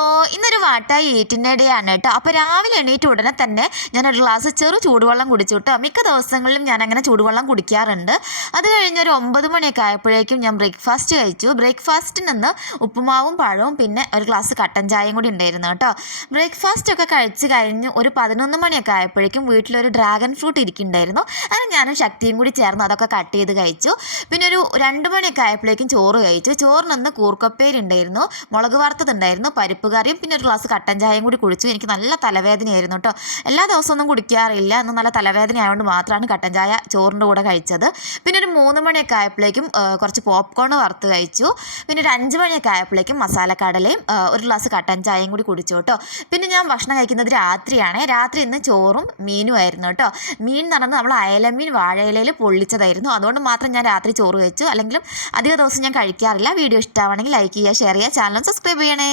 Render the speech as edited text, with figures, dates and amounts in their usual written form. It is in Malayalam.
ഹലോ, ഇന്നൊരു വാട്ടായി ഈറ്റിൻ്റെ ഡേ ആണ് കേട്ടോ. അപ്പോൾ രാവിലെ എണീറ്റ് ഉടനെ തന്നെ ഞാനൊരു ഗ്ലാസ് ചെറു ചൂടുവെള്ളം കുടിച്ചു കേട്ടോ. മിക്ക ദിവസങ്ങളിലും ഞാൻ അങ്ങനെ ചൂടുവെള്ളം കുടിക്കാറുണ്ട്. അത് കഴിഞ്ഞൊരു 9 മണിയൊക്കെ ആയപ്പോഴേക്കും ഞാൻ ബ്രേക്ക്ഫാസ്റ്റ് കഴിച്ചു. ബ്രേക്ക്ഫാസ്റ്റിൽ നിന്ന് ഉപ്പുമാവും പഴവും പിന്നെ ഒരു ഗ്ലാസ് കട്ടൻ ചായയും കൂടി ഉണ്ടായിരുന്നു കേട്ടോ. ബ്രേക്ക്ഫാസ്റ്റ് ഒക്കെ കഴിച്ച് കഴിഞ്ഞ് ഒരു 11 മണിയൊക്കെ ആയപ്പോഴേക്കും വീട്ടിലൊരു ഡ്രാഗൺ ഫ്രൂട്ട് ഇരിക്കുന്നുണ്ടായിരുന്നു. അങ്ങനെ ഞാനും ശക്തിയും കൂടി ചേർന്ന് അതൊക്കെ കട്ട് ചെയ്ത് കഴിച്ചു. പിന്നെ ഒരു 2 മണിയൊക്കെ ആയപ്പോഴേക്കും ചോറ് കഴിച്ചു. ചോറിനൊന്ന് കൂർക്കപ്പേരി ഉണ്ടായിരുന്നു, മുളക് വറുത്തതുണ്ടായിരുന്നു, പരിപ്പ് കറിയും പിന്നെ ഒരു ഗ്ലാസ് കട്ടൻ ചായയും കൂടി കുടിച്ചു. എനിക്ക് നല്ല തലവേദനയായിരുന്നു കേട്ടോ. എല്ലാ ദിവസമൊന്നും കുടിക്കാറില്ല, അന്ന് നല്ല തലവേദന ആയതുകൊണ്ട് മാത്രമാണ് കട്ടൻ ചായ ചോറിൻ്റെ കൂടെ കഴിച്ചത്. പിന്നെ ഒരു 3 മണിയൊക്കെ ആയപ്പോഴേക്കും കുറച്ച് പോപ്കോൺ വറുത്ത് കഴിച്ചു. പിന്നെ ഒരു 5 മണിയൊക്കെ ആയപ്പോഴേക്കും മസാലക്കടലയും ഒരു ഗ്ലാസ് കട്ടൻ ചായയും കൂടി കുടിച്ചു കേട്ടോ. പിന്നെ ഞാൻ ഭക്ഷണം കഴിക്കുന്നത് രാത്രിയാണ്. രാത്രി ഇന്ന് ചോറും മീനും ആയിരുന്നു കേട്ടോ. മീൻ എന്ന് പറഞ്ഞത് നമ്മൾ അയലമീൻ വാഴയിലയിൽ പൊള്ളിച്ചതായിരുന്നു. അതുകൊണ്ട് മാത്രം ഞാൻ രാത്രി ചോറ് കഴിച്ചു. അല്ലെങ്കിലും അധിക ദിവസം ഞാൻ കഴിക്കാറില്ല. വീഡിയോ ഇഷ്ടമാണെങ്കിൽ ലൈക്ക് ചെയ്യുക, ഷെയർ ചെയ്യുക, ചാനൽ സബ്സ്ക്രൈബ് ചെയ്യണേ.